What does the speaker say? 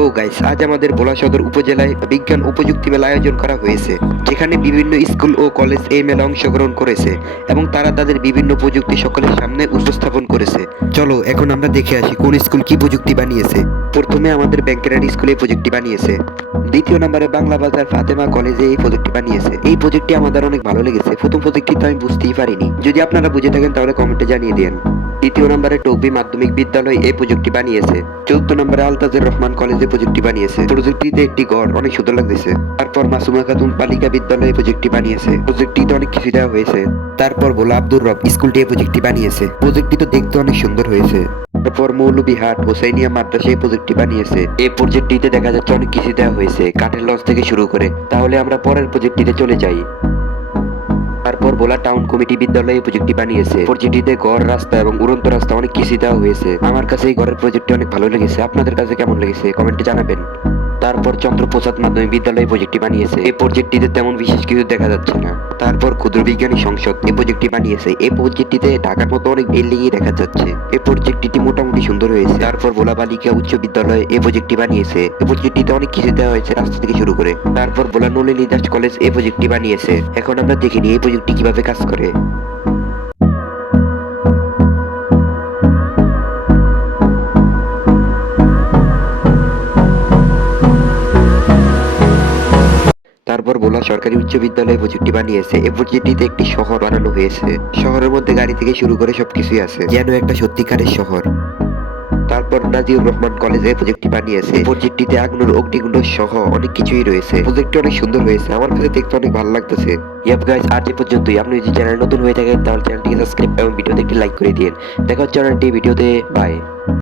Hello guys, আজ আমাদের ভোলা সদর উপজেলায় বিজ্ঞান ও প্রযুক্তি মেলা আয়োজন করা হয়েছে, যেখানে বিভিন্ন স্কুল ও কলেজ এই মেলা অংশগ্রহণ করেছে এবং তারা তাদের বিভিন্ন প্রযুক্তি সকলের সামনে উপস্থাপন করেছে। চলো এখন আমরা দেখে আসি কোন স্কুল কি প্রযুক্তি বানিয়েছে। প্রথমে আমাদের ব্যাংকেরানি স্কুলে প্রযুক্তি বানিয়েছে। দ্বিতীয় নম্বরে বাংলা বাজার ফাতেমা কলেজে এই প্রজেক্টটি বানিয়েছে। এই প্রজেক্টটি আমাদের অনেক ভালো লেগেছে। প্রথম প্রজেক্টটি তো আমি বুঝতেই পারিনি, যদি আপনারা বুঝে থাকেন তাহলে কমেন্টে জানিয়ে দিন। তৃতীয় নম্বরে টকবি মাধ্যমিক বিদ্যালয় এই প্রজেক্টটি বানিয়েছে। চতুর্থ নম্বরে আলতাজের রহমান কলেজে প্রজেক্টটি বানিয়েছে। প্রজেক্টটিতে একটি ঘর অনেক সুন্দর লাগতেছে। তারপর মাসুমা খাতুন বালিকা বিদ্যালয়ে প্রজেক্টটি বানিয়েছে। প্রজেক্টটিতে অনেক কিছু দেওয়া হয়েছে। তারপর ভোলা আব্দুর রব স্কুলটি এই প্রজেক্টটি বানিয়েছে। প্রজেক্টটি তো দেখতে অনেক সুন্দর হয়েছে। তারপর মৌলভীহাট হোসাইনিয়া মাদ্রাসা এই প্রজেক্টটি বানিয়েছে। এই প্রজেক্টটিতে দেখা যাচ্ছে অনেক কিছু দেওয়া হয়েছে, কাঠের লঞ্চ থেকে শুরু করে। তাহলে আমরা পরের প্রজেক্টটিতে চলে যাই। তারপর ভোলা টাউন কমিটি বিদ্যালয়ে প্রজেক্টটি বানিয়েছে। প্রজেক্টটিতে ঘর, রাস্তা এবং উড়ন্ত রাস্তা অনেক কিছু দেওয়া হয়েছে। আমার কাছে এই ঘরের প্রজেক্টটি অনেক ভালো লেগেছে। আপনাদের কাছে কেমন লেগেছে কমেন্টে জানাবেন। তারপর চন্দ্রপ্রসাদ মাধ্যমিক বিদ্যালয় প্রজেক্টটি বানিয়েছে। এই প্রজেক্টটিতে তেমন বিশেষ কিছু দেখা যাচ্ছে না। তারপর ক্ষুদ্র বিজ্ঞানী সংসদ এই প্রজেক্টটি বানিয়েছে। এই প্রজেক্টটিতে ঢাকার মতো অনেক বিল্ডিংই দেখা যাচ্ছে। এই প্রজেক্টটি মোটামুটি সুন্দর হয়েছে। তারপর ভোলা বালিকা উচ্চ বিদ্যালয় এই প্রজেক্টটি বানিয়েছে। এই প্রজেক্টটিতে অনেক কিছু দেওয়া হয়েছে, রাস্তা থেকে শুরু করে। তারপর ভোলা নলিনী দাস কলেজ এই প্রজেক্টটি বানিয়েছে। এখন আমরা দেখিনি এই প্রজেক্টটি কিভাবে কাজ করে। তারপর ভোলা সরকারি উচ্চ বিদ্যালয়ে প্রজেক্টটি বানিয়েছে। এই প্রজেক্টটিতে একটি শহর বানানো হয়েছে। শহরের মধ্যে গাড়ি থেকে শুরু করে সবকিছুই আছে, যেন একটা সত্যিকারের শহর। তারপর নাজিউর রহমান কলেজে প্রজেক্টটি বানিয়েছে। প্রজেক্টটিতে আগুনের অগ্নিকুণ্ড সহ অনেক কিছুই রয়েছে। প্রজেক্টটি অনেক সুন্দর হয়েছে, আমার কাছে দেখতে অনেক ভালো লাগতেছে। ইয়াপ গাইস, আজ এ পর্যন্তই। আপনি যদি চ্যানেল নতুন হয়ে থাকেন তাহলে চ্যানেলটিকে সাবস্ক্রাইব এবং ভিডিওতে একটি লাইক করে দিন। দেখা হচ্ছে অন্য একটি ভিডিওতে। বাই।